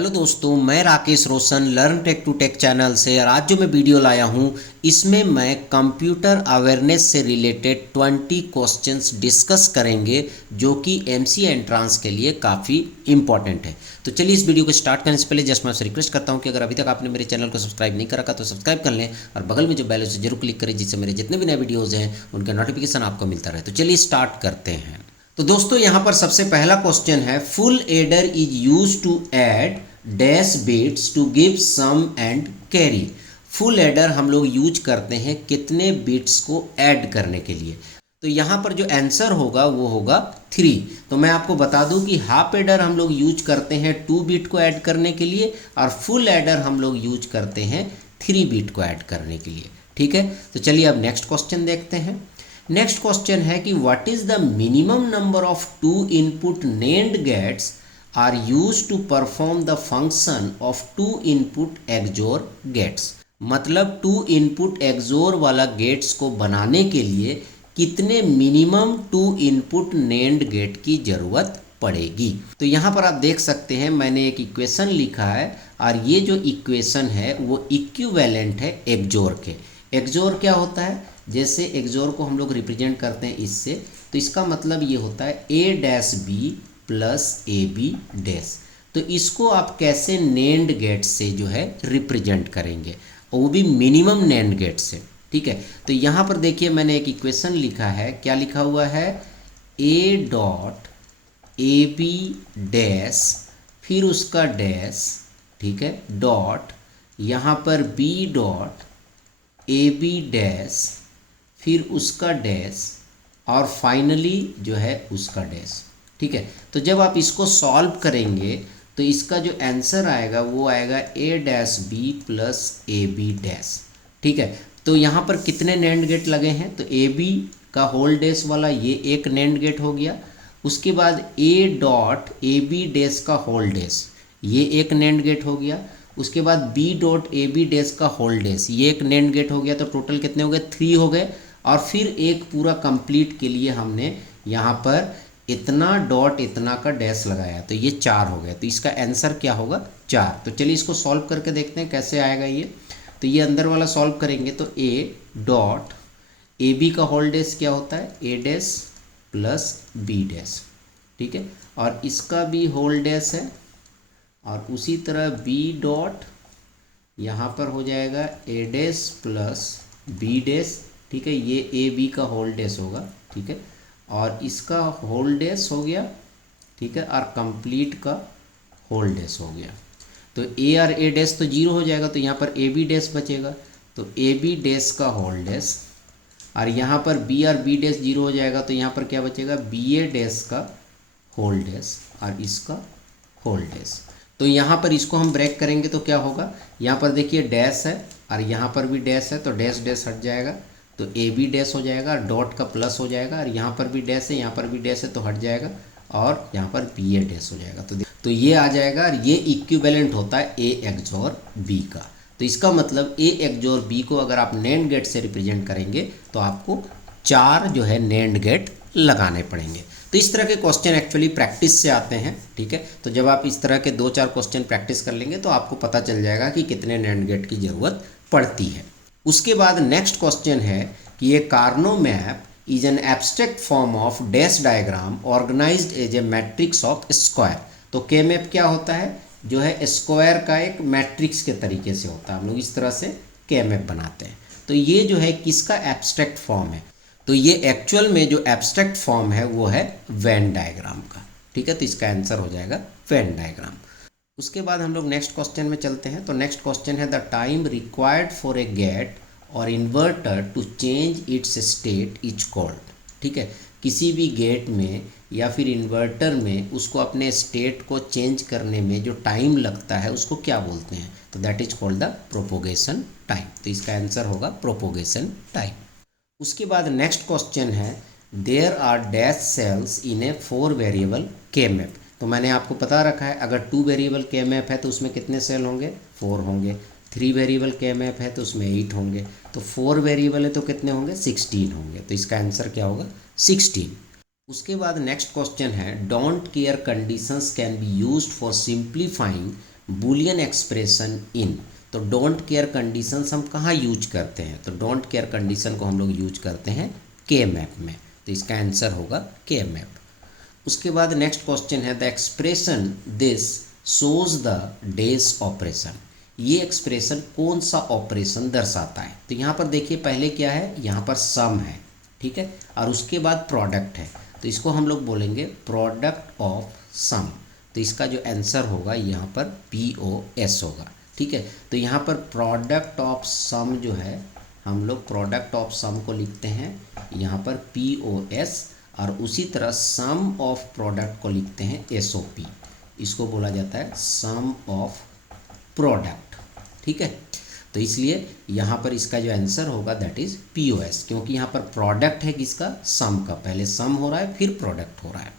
Hello दोस्तों, मैं Rakesh Roshan learn tech to tech channel से। और आज जो मैं वीडियो लाया हूँ इसमें मैं कंप्यूटर अवेयरनेस से रिलेटेड 20 क्वेश्चंस डिस्कस करेंगे जो कि एमसीए एंट्रांस के लिए काफ़ी इंपॉर्टेंट है। तो चलिए इस वीडियो को स्टार्ट करने से पहले जस्ट मैं आपसे रिक्वेस्ट करता हूँ कि अगर अभी तक आपने मेरे चैनल को सब्सक्राइब नहीं करा तो सब्सक्राइब कर लें और बगल में जो बेल है उसे जरूर क्लिक करें जिससे मेरे जितने भी नए वीडियोज़ हैं उनका नोटिफिकेशन आपको मिलता रहे। तो चलिए स्टार्ट करते हैं। तो दोस्तों यहाँ पर सबसे पहला क्वेश्चन है, full adder is use to add dash bits to give sum and carry. Full adder हम लोग यूज करते हैं कितने बिट्स को ऐड करने के लिए। तो यहाँ पर जो आंसर होगा वो होगा 3। तो मैं आपको बता दूं कि हाफ एडर हम लोग यूज करते हैं 2 बिट को ऐड करने के लिए और फुल एडर हम लोग यूज करते हैं 3 बिट को ऐड करने के लिए। ठीक है, तो चलिए अब नेक्स्ट क्वेश्चन देखते हैं। नेक्स्ट क्वेश्चन है कि what is the minimum number of 2 input NAND gates are used to perform the function of 2 input XOR gates. मतलब 2 इनपुट XOR वाला गेट्स को बनाने के लिए कितने मिनिमम 2 इनपुट नेम्ड गेट की जरूरत पड़ेगी। तो यहाँ पर आप देख सकते हैं मैंने एक इक्वेशन लिखा है और ये जो इक्वेशन है वो इक्विवेलेंट है XOR के। XOR क्या होता है? जैसे XOR को हम लोग रिप्रेजेंट करते हैं इससे, तो इसका मतलब ये होता है A-B प्लस AB डैश। तो इसको आप कैसे नेम्ड गेट से जो है रिप्रेजेंट करेंगे, और वो भी मिनिमम नेम्ड गेट से। ठीक है, तो यहाँ पर देखिए मैंने एक इक्वेशन लिखा है। क्या लिखा हुआ है? A डॉट AB डैश फिर उसका डैश, ठीक है, डॉट यहाँ पर B डॉट AB डैश फिर उसका डैश और फाइनली जो है उसका डैश। ठीक है, तो जब आप इसको सॉल्व करेंगे तो इसका जो आंसर आएगा वो आएगा A-B प्लस AB डैश। ठीक है, तो यहाँ पर कितने नेम्ड गेट लगे हैं? तो AB का होल डैश वाला ये एक नेम्ड गेट हो गया। उसके बाद A डॉट AB डैश का होल डैश ये एक नेम्ड गेट हो गया। उसके बाद B डॉट AB डैश का होल डैश ये एक नेम्ड गेट हो गया। तो टोटल कितने हो गए? 3 हो गए। और फिर एक पूरा कंप्लीट के लिए हमने यहाँ पर इतना डॉट इतना का डैश लगाया, तो ये 4 हो गया। तो इसका आंसर क्या होगा? 4। तो चलिए इसको सॉल्व करके देखते हैं कैसे आएगा ये। तो ये अंदर वाला सॉल्व करेंगे तो A डॉट AB का होल डैश क्या होता है? A dash plus B dash. ठीक है, और इसका भी होल डैश है और उसी तरह B डॉट यहाँ पर हो जाएगा A dash plus B dash. ठीक है, ये AB का होल डैश होगा। ठीक है, और इसका होल डैश हो गया। ठीक है, और कंप्लीट का होल डैश हो गया। तो A और A डैश तो 0 हो जाएगा, तो यहाँ पर AB डैश बचेगा। तो AB डैश का होल डैश और यहाँ पर B और B डैश 0 हो जाएगा, तो यहाँ पर क्या बचेगा? BA डैश का होल डैश और इसका होल डैश। तो यहाँ पर इसको हम ब्रेक करेंगे तो क्या होगा? यहाँ पर देखिए डैश है और यहाँ पर भी डैश है, तो डैश डैश हट जाएगा, तो AB डैश हो जाएगा, डॉट का प्लस हो जाएगा, और यहाँ पर भी डैश है यहाँ पर भी डैश है तो हट जाएगा, और यहाँ पर BA डैश हो जाएगा। तो ये आ जाएगा और ये इक्विवेलेंट होता है A XOR B का। तो इसका मतलब A XOR B को अगर आप नेम्ड गेट से रिप्रेजेंट करेंगे तो आपको 4 जो है नेम्ड गेट लगाने पड़ेंगे। तो इस तरह के क्वेश्चन एक्चुअली प्रैक्टिस से आते हैं। ठीक है, तो जब आप इस तरह के 2-4 क्वेश्चन प्रैक्टिस कर लेंगे तो आपको पता चल जाएगा कि कितने नेम्ड गेट की ज़रूरत पड़ती है। उसके बाद नेक्स्ट क्वेश्चन है कि ये Karnaugh map is an abstract form of dash diagram organized as a matrix of square. तो के मैप क्या होता है? जो है स्क्वायर का एक मैट्रिक्स के तरीके से होता है। हम लोग इस तरह से के मैप बनाते हैं। तो ये जो है किसका एब्स्ट्रैक्ट फॉर्म है? तो ये एक्चुअल में जो एब्स्ट्रैक्ट फॉर्म है वो है वेन डायग्राम का। ठीक है, तो इसका आंसर हो जाएगा वेन डायग्राम। उसके बाद हम लोग नेक्स्ट क्वेश्चन में चलते हैं। तो नेक्स्ट क्वेश्चन है, the time required for a gate और inverter to change its state is called. ठीक है, किसी भी गेट में या फिर इन्वर्टर में उसको अपने स्टेट को चेंज करने में जो टाइम लगता है उसको क्या बोलते हैं? तो that is called the propagation time. तो इसका आंसर होगा प्रोपोगेशन टाइम। उसके बाद नेक्स्ट क्वेश्चन है, there are dash cells in a 4 variable K map. तो मैंने आपको बता रखा है अगर 2 वेरिएबल के मैप है तो उसमें कितने सेल होंगे? 4 होंगे। 3 वेरिएबल के मैप है तो उसमें 8 होंगे। तो 4 वेरिएबल है तो कितने होंगे? 16 होंगे। तो इसका आंसर क्या होगा? 16। उसके बाद नेक्स्ट क्वेश्चन है, don't care conditions can be used for simplifying Boolean expression in, तो डोंट केयर कंडीशंस हम कहाँ यूज करते हैं, तो डोंट केयर कंडीशन को हम लोग यूज करते हैं के मैप में, तो इसका आंसर होगा के मैप। उसके बाद नेक्स्ट क्वेश्चन है the expression this shows the days operation, ये एक्सप्रेशन कौन सा ऑपरेशन दर्शाता है, तो यहाँ पर देखिए पहले क्या है, यहाँ पर सम है, ठीक है, और उसके बाद प्रोडक्ट है, तो इसको हम लोग बोलेंगे प्रोडक्ट ऑफ सम, तो इसका जो आंसर होगा यहाँ पर POS होगा, ठीक है। तो यहाँ पर प्रोडक्ट ऑफ सम जो है, हम लोग प्रोडक्ट ऑफ सम को लिखते हैं यहाँ पर POS, और उसी तरह सम ऑफ प्रोडक्ट को लिखते हैं SOP, इसको बोला जाता है सम ऑफ प्रोडक्ट, ठीक है। तो इसलिए यहाँ पर इसका जो आंसर होगा दैट इज POS, क्योंकि यहाँ पर प्रोडक्ट है किसका, सम का, पहले सम हो रहा है फिर प्रोडक्ट हो रहा है।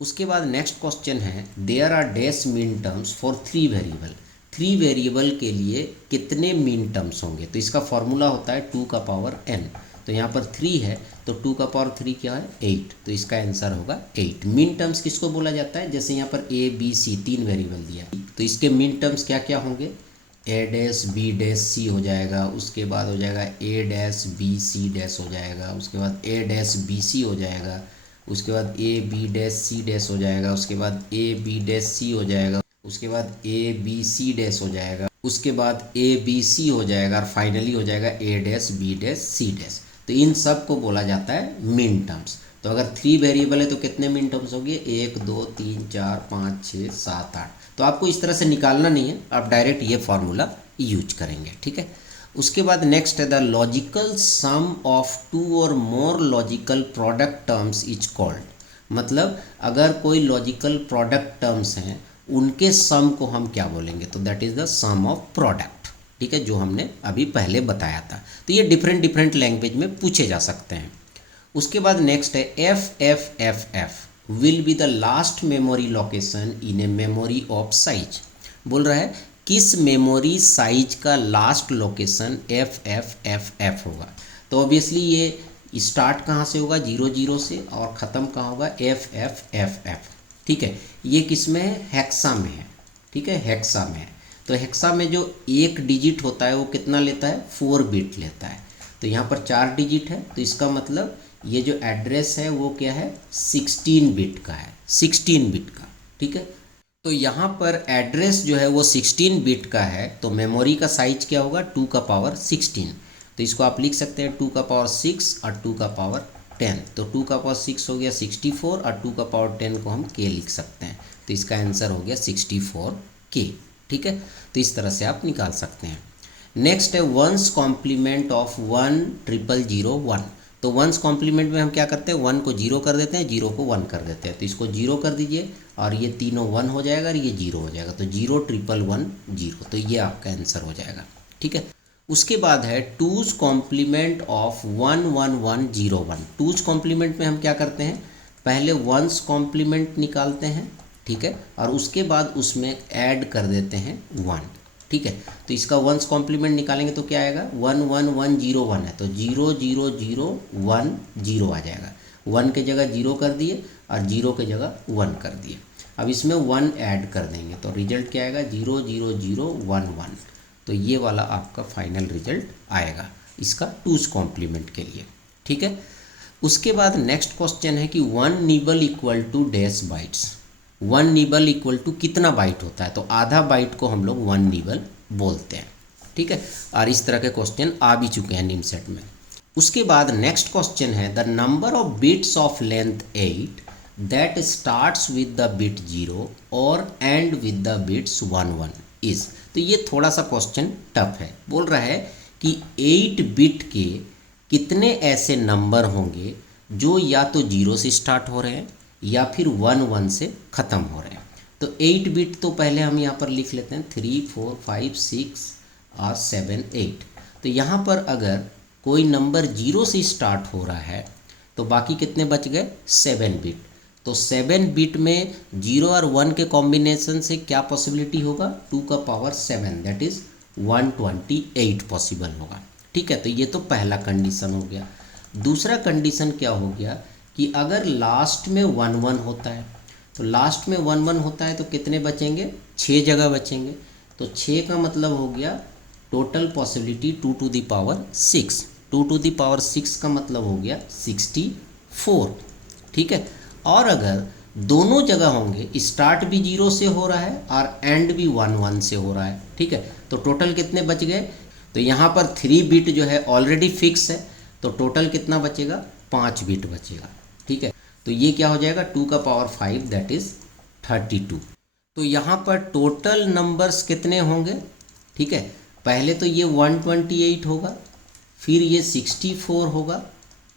उसके बाद नेक्स्ट क्वेश्चन है there are dash minterms for 3 variable, 3 variable के लिए कितने मीन टर्म्स होंगे, तो इसका फॉर्मूला होता है 2 का पावर n, तो यहाँ पर 3 है तो 2 का पावर 3 क्या है 8, तो इसका आंसर होगा 8। मीन टर्म्स किसको बोला जाता है, जैसे यहाँ पर A B C 3 वेरिएबल दिया, तो इसके मीन टर्म्स क्या क्या होंगे, A', B', C हो जाएगा, उसके बाद हो जाएगा A', B', C' हो जाएगा, उसके बाद A', B', हो जाएगा, उसके बाद A', B', C' हो जाएगा, उसके बाद A', B', C हो जाएगा, उसके बाद A', B', C' हो जाएगा, उसके बाद A', B', C हो जाएगा, और फाइनली हो जाएगा A', B', C'। तो इन सब को बोला जाता है मीन टर्म्स। तो अगर 3 वेरिएबल है तो कितने मीन टर्म्स होंगे, 1 2 3 4 5 6 7 8। तो आपको इस तरह से निकालना नहीं है, आप डायरेक्ट ये फार्मूला यूज करेंगे, ठीक है। उसके बाद नेक्स्ट है द लॉजिकल सम ऑफ 2 और more logical product terms is called, मतलब अगर कोई लॉजिकल प्रोडक्ट टर्म्स हैं उनके सम को हम क्या बोलेंगे, तो that is the sum of product, ठीक है, जो हमने अभी पहले बताया था। तो ये डिफरेंट लैंग्वेज में पूछे जा सकते हैं। उसके बाद नेक्स्ट है FFFF will be the last memory location in a memory of size, बोल रहा है किस मेमोरी साइज का लास्ट लोकेशन FFFF होगा। तो ऑब्वियसली ये स्टार्ट कहाँ से होगा, 0 0 से, और ख़त्म कहाँ होगा FFFF, ठीक है। ये किस में है, हेक्सा में है, ठीक है, हेक्सा में है। तो हेक्सा में जो एक डिजिट होता है वो कितना लेता है, 4 बिट लेता है। तो यहाँ पर 4 डिजिट है, तो इसका मतलब ये जो एड्रेस है वो क्या है, 16 बिट का है, 16 बिट का, ठीक है। तो यहाँ पर एड्रेस जो है वो 16 बिट का है, तो मेमोरी का साइज क्या होगा, 2 का पावर 16। तो इसको आप लिख सकते हैं 2 का पावर 6 और 2 का पावर 10, तो 2 का पावर 6 हो गया 64, और 2 का पावर 10 को हम k लिख सकते हैं, तो इसका आंसर हो गया 64k, ठीक है। तो इस तरह से आप निकाल सकते हैं। नेक्स्ट है वंस कॉम्प्लीमेंट ऑफ 10001, तो वंस कॉम्प्लीमेंट में हम क्या करते हैं, 1 को 0 कर देते हैं, 0 को 1 कर देते हैं, तो इसको 0 कर दीजिए और ये तीनों 1 हो जाएगा और ये 0 हो जाएगा, तो 0 1 1 0, तो ये आपका आंसर हो जाएगा, ठीक है। उसके बाद है two's complement of 11101, two's complement में हम क्या करते हैं, पहले वंस कॉम्प्लीमेंट निकालते हैं, ठीक है, और उसके बाद उसमें ऐड कर देते हैं 1, ठीक है। तो इसका वंस कॉम्प्लीमेंट निकालेंगे तो क्या आएगा, 11101 है, तो 0 0 0 1 0 आ जाएगा, 1 के जगह 0 कर दिए और 0 के जगह 1 कर दिए। अब इसमें 1 ऐड कर देंगे तो रिजल्ट क्या आएगा, 0 0 0 1 1, तो ये वाला आपका फाइनल रिजल्ट आएगा इसका टूज कॉम्प्लीमेंट के लिए, ठीक है। उसके बाद नेक्स्ट क्वेश्चन है कि 1 nibble equal to dash bytes, 1 nibble equal to कितना बाइट होता है, तो आधा बाइट को हम लोग 1 निबल बोलते हैं, ठीक है। और इस तरह के क्वेश्चन आ भी चुके हैं निम सेट में। उसके बाद नेक्स्ट क्वेश्चन है the number of bits of length 8 that starts with the bit 0 और and with the bits 1 1 is, तो ये थोड़ा सा क्वेश्चन टफ है। बोल रहा है कि 8 बिट के कितने ऐसे नंबर होंगे जो या तो 0 से स्टार्ट हो रहे हैं या फिर 1 1 से ख़त्म हो रहे हैं। तो 8 बिट तो पहले हम यहाँ पर लिख लेते हैं 3 4 5 6 और 7 8। तो यहाँ पर अगर कोई नंबर 0 से स्टार्ट हो रहा है तो बाकी कितने बच गए, 7 बिट। तो 7 बिट में 0 और 1 के कॉम्बिनेशन से क्या पॉसिबिलिटी होगा, 2 का पावर 7 दैट इज़ 128 पॉसिबल होगा, ठीक है। तो ये तो पहला कंडीशन हो गया। दूसरा कंडीशन क्या हो गया कि अगर लास्ट में 1 1 होता है, तो लास्ट में 1 1 होता है तो कितने बचेंगे, 6 जगह बचेंगे। तो 6 का मतलब हो गया total possibility 2 to the power 6। 2 to the power 6 का मतलब हो गया 64। ठीक है, और अगर दोनों जगह होंगे, स्टार्ट भी 0 से हो रहा है और एंड भी 1 1 से हो रहा है, ठीक है, तो टोटल कितने बच गए? तो यहाँ पर 3 बिट जो है ऑलरेडी फिक्स है, तो टोटल कितना बचेगा? 5 बिट बचेगा। ठीक है, तो ये क्या हो जाएगा? 2 का पावर 5 दैट इज 32। तो यहाँ पर टोटल नंबर्स कितने होंगे? ठीक है, पहले तो ये 128 होगा, फिर ये 64 होगा।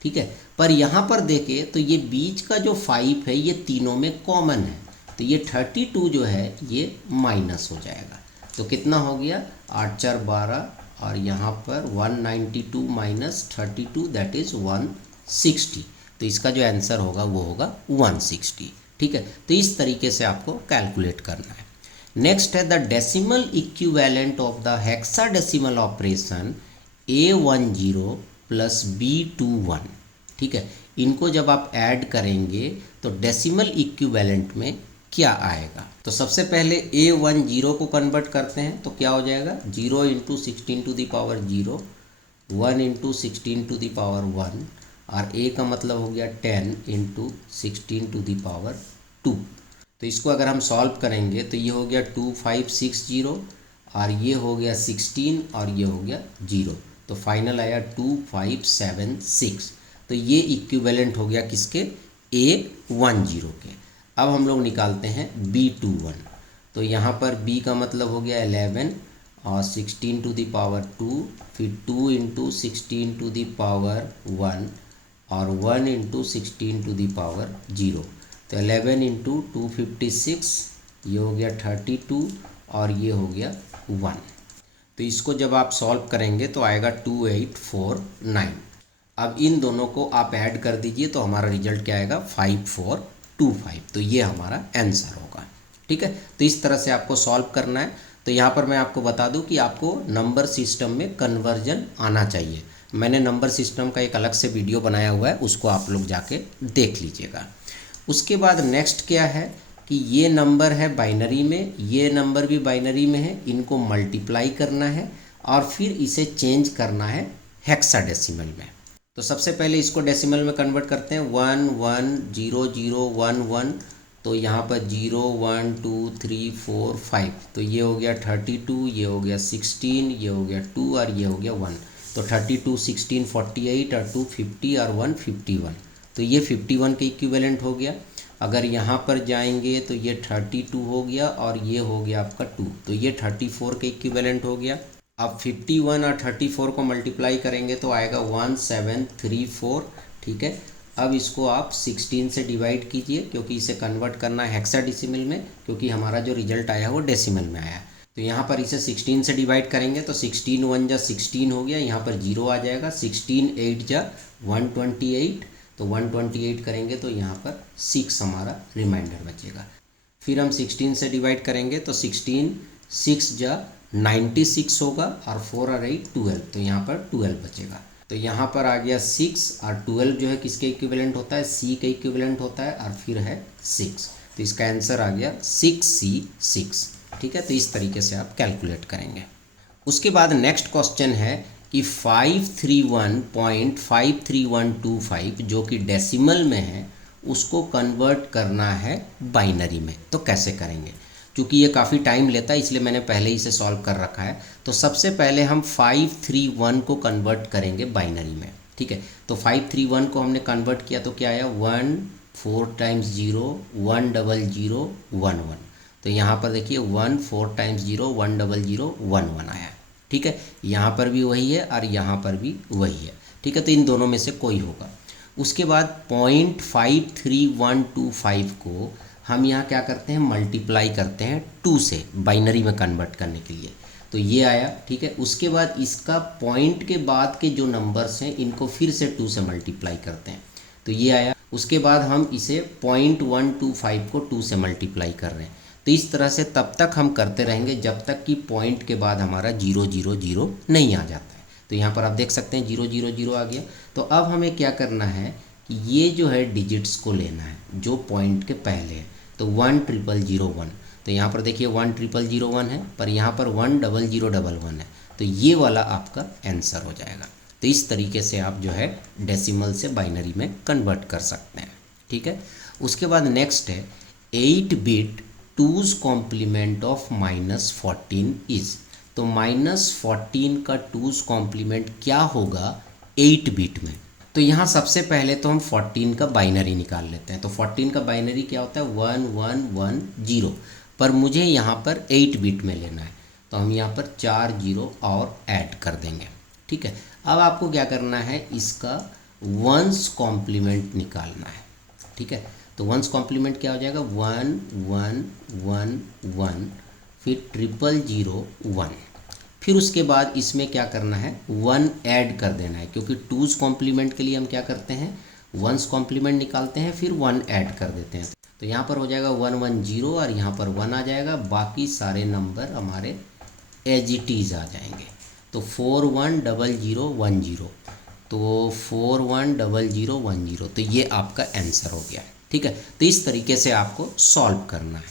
ठीक है, पर यहाँ पर देखें तो ये बीच का जो 5 है ये तीनों में कॉमन है, तो ये 32 जो है ये माइनस हो जाएगा। तो कितना हो गया? 8 4 12 और यहाँ पर 192 माइनस 32 दैट इज़ 160। तो इसका जो आंसर होगा वो होगा 160। ठीक है, तो इस तरीके से आपको कैलकुलेट करना है। नेक्स्ट है the decimal equivalent of the hexadecimal operation A10 plus B21। ठीक है, इनको जब आप ऐड करेंगे तो डेसिमल इक्विवेलेंट में क्या आएगा? तो सबसे पहले A10 को कन्वर्ट करते हैं, तो क्या हो जाएगा? 0 into 16 to the power 0, 1 into 16 to the power 1, और A का मतलब हो गया 10 इंटू 16 टू द पावर 2। तो इसको अगर हम सॉल्व करेंगे तो ये हो गया 2560 और ये हो गया 16 और ये हो गया 0, तो फाइनल आया 2576। तो ये इक्विवेलेंट हो गया किसके? A10 के। अब हम लोग निकालते हैं B21। तो यहाँ पर B का मतलब हो गया 11 और 16 टू द पावर 2, फिर 2 इंटू 16 टू द पावर 1 और 1 इंटू 16 टू द पावर 0। तो 11 इंटू 256, ये हो गया 32 और ये हो गया 1। तो इसको जब आप सॉल्व करेंगे तो आएगा 2849। अब इन दोनों को आप ऐड कर दीजिए तो हमारा रिजल्ट क्या आएगा? 5425। तो ये हमारा आंसर होगा। ठीक है, तो इस तरह से आपको सॉल्व करना है। तो यहाँ पर मैं आपको बता दूँ कि आपको नंबर सिस्टम में कन्वर्जन आना चाहिए। मैंने नंबर सिस्टम का एक अलग से वीडियो बनाया हुआ है, उसको आप लोग जाके देख लीजिएगा। उसके बाद नेक्स्ट क्या है कि ये नंबर है बाइनरी में, ये नंबर भी बाइनरी में है, इनको मल्टीप्लाई करना है और फिर इसे चेंज करना है हेक्साडेसिमल में। तो सबसे पहले इसको डेसिमल में कन्वर्ट करते हैं। 1 1 0 0 1 1, तो यहाँ पर 0 1 2 3 4 5, तो ये हो गया 32, ये हो गया 16, ये हो गया 2 और ये हो गया 1। तो 32 16 48 और 2 50 और 1 51, तो ये 51 के इक्विवेलेंट हो गया। अगर यहाँ पर जाएंगे तो ये 32 हो गया और ये हो गया आपका 2, तो ये 34 के इक्विवेलेंट हो गया। अब 51 और 34 को मल्टीप्लाई करेंगे तो आएगा 1734। ठीक है, अब इसको आप 16 से डिवाइड कीजिए क्योंकि इसे कन्वर्ट करना है हेक्साडेसिमल में, क्योंकि हमारा जो रिजल्ट आया वो डेसिमल में आया। तो यहाँ पर इसे 16 से डिवाइड करेंगे तो 16 1 जा 16 हो गया, यहाँ पर 0 आ जाएगा। 16 8 जा 128, तो 128 करेंगे तो यहाँ पर 6 हमारा रिमाइंडर बचेगा। फिर हम 16 से डिवाइड करेंगे तो 16 6 जा 96 होगा और 4 और 8 12, तो यहाँ पर 12 बचेगा। तो यहाँ पर आ गया 6 और 12 जो है किसके इक्विवेलेंट होता है? C के इक्विवेलेंट होता है और फिर है 6, तो इसका आंसर आ गया 6C6। ठीक है, तो इस तरीके से आप कैलकुलेट करेंगे। उसके बाद नेक्स्ट क्वेश्चन है कि 531.53125 जो कि डेसिमल में है उसको कन्वर्ट करना है बाइनरी में, तो कैसे करेंगे? क्योंकि ये काफ़ी टाइम लेता है इसलिए मैंने पहले ही इसे सॉल्व कर रखा है। तो सबसे पहले हम 531 को कन्वर्ट करेंगे बाइनरी में। ठीक है, तो 531 को हमने कन्वर्ट किया तो क्या आया? 1 4 टाइम्स 0 1 0 0 1 1, तो यहाँ पर देखिए 1 4 टाइम्स 0 1 0 0 1 1 आया। ठीक है, यहाँ पर भी वही है और यहाँ पर भी वही है। ठीक है, तो इन दोनों में से कोई होगा। उसके बाद 0.53125 को हम यहाँ क्या करते हैं? मल्टीप्लाई करते हैं 2 से बाइनरी में कन्वर्ट करने के लिए, तो ये आया। ठीक है, उसके बाद इसका पॉइंट के बाद के जो नंबर्स हैं इनको फिर से 2 से मल्टीप्लाई करते हैं, तो ये आया। उसके बाद हम इसे 0.125 को 2 से मल्टीप्लाई कर रहे हैं। तो इस तरह से तब तक हम करते रहेंगे जब तक कि पॉइंट के बाद हमारा 0 0 0 नहीं आ जाता है। तो यहाँ पर आप देख सकते हैं 0 0 0 आ गया। तो अब हमें क्या करना है कि ये जो है डिजिट्स को लेना है जो पॉइंट के पहले है। तो 1 0 0 0 1, तो यहाँ पर देखिए 10001 है, पर यहाँ पर 10011 है, तो ये वाला आपका आंसर हो जाएगा। तो इस तरीके से आप जो है डेसिमल से बाइनरी में कन्वर्ट कर सकते हैं, ठीक है। उसके बाद नेक्स्ट है 8 bit 2's complement of -14 is. तो -14 का 2's कॉम्प्लीमेंट क्या होगा 8 बिट में। तो यहाँ सबसे पहले तो हम 14 का बाइनरी निकाल लेते हैं। तो 14 का बाइनरी क्या होता है 1110, पर मुझे यहाँ पर 8 बिट में लेना है, तो हम यहाँ पर 4 जीरो और ऐड कर देंगे, ठीक है। अब आपको क्या करना है, इसका 1's कॉम्प्लीमेंट निकालना है, ठीक है। तो 1's कॉम्प्लीमेंट क्या हो जाएगा 1111, फिर 0001, फिर उसके बाद इसमें क्या करना है 1 ऐड कर देना है, क्योंकि 2's कॉम्प्लीमेंट के लिए हम क्या करते हैं 1's कॉम्प्लीमेंट निकालते हैं फिर 1 ऐड कर देते हैं। तो यहाँ पर हो जाएगा 110 और यहाँ पर 1 आ जाएगा, बाकी सारे नंबर हमारे एज इट इज़ आ जाएंगे। तो 410010, तो 410010, तो ये आपका आंसर हो गया, ठीक है। तो इस तरीके से आपको सॉल्व करना है।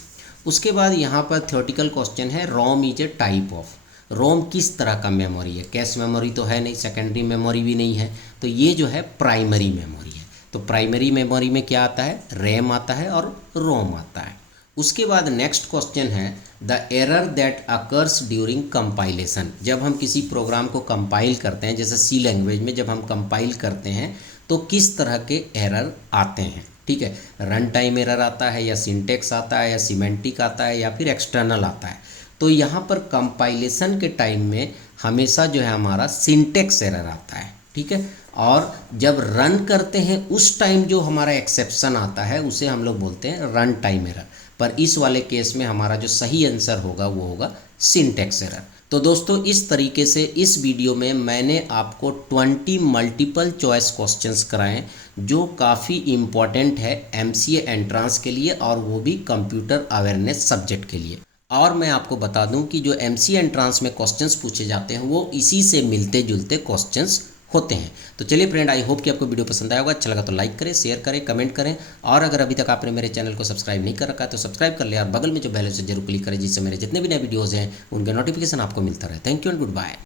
उसके बाद यहाँ पर थ्योरेटिकल क्वेश्चन है रोम इज ए टाइप ऑफ। रोम किस तरह का मेमोरी है, कैश मेमोरी तो है नहीं, सेकेंडरी मेमोरी भी नहीं है, तो ये जो है प्राइमरी मेमोरी है। तो प्राइमरी मेमोरी में क्या आता है रैम आता है और रोम आता है। उसके बाद नेक्स्ट क्वेश्चन है the error that occurs during compilation. जब हम किसी प्रोग्राम को कंपाइल करते हैं, जैसे सी लैंग्वेज में जब हम कंपाइल करते हैं तो किस तरह के एरर आते हैं, ठीक है। रन टाइम एरर आता है या सिंटेक्स आता है या सिमेंटिक आता है या फिर एक्सटर्नल आता है। तो यहाँ पर कंपाइलेशन के टाइम में हमेशा जो है हमारा सिंटेक्स एरर आता है, ठीक है। और जब रन करते हैं उस टाइम जो हमारा एक्सेप्शन आता है उसे हम लोग बोलते हैं रन टाइम एरर। पर इस वाले केस में हमारा जो सही आंसर होगा वो होगा सिंटेक्स एरर। तो दोस्तों इस तरीके से इस वीडियो में मैंने आपको 20 मल्टीपल चॉइस क्वेश्चंस कराएं जो काफ़ी इम्पॉर्टेंट है एमसीए एंट्रांस के लिए, और वो भी कंप्यूटर अवेयरनेस सब्जेक्ट के लिए। और मैं आपको बता दूं कि जो एमसीए एंट्रांस में क्वेश्चंस पूछे जाते हैं वो इसी से मिलते जुलते क्वेश्चंस होते हैं। तो चलिए फ्रेंड, आई होप कि आपको वीडियो पसंद आया होगा। अच्छा लगा तो लाइक करें, शेयर करें, कमेंट करें, और अगर अभी तक आपने मेरे चैनल को सब्सक्राइब नहीं कर रखा है तो सब्सक्राइब कर ले और बगल में जो बेल है उसे जरूर क्लिक करें, जिससे मेरे जितने भी नए वीडियोज़ हैं उनके नोटिफिकेशन आपको मिलता रहे। Thank you and good bye.